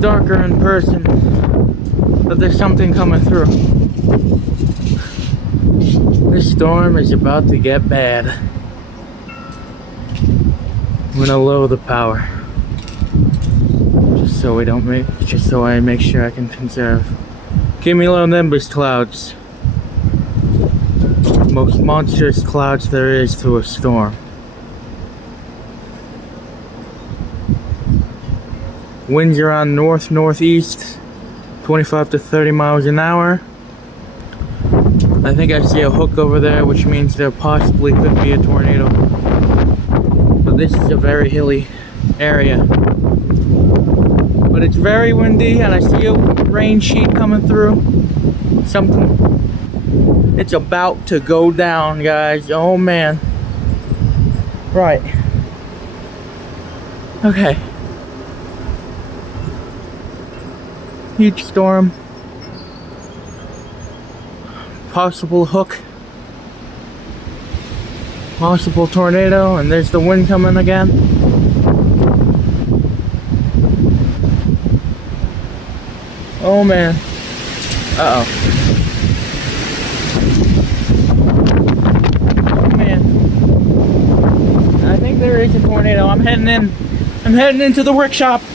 darker in person, but there's something coming through. This storm is about to get bad. I'm gonna lower the power. Just so I make sure I can conserve. Cumulonimbus clouds. Most monstrous clouds there is to a storm. Winds around north-northeast, 25 to 30 miles an hour. I think I see a hook over there, which means there possibly could be a tornado. But this is a very hilly area. But it's very windy, and I see a rain sheet coming through. It's about to go down, guys. Oh man. Right. Okay. Huge storm. Possible hook. Possible tornado, and there's the wind coming again. Oh man. Uh-oh. Oh man. I think there is a tornado. I'm heading into the workshop.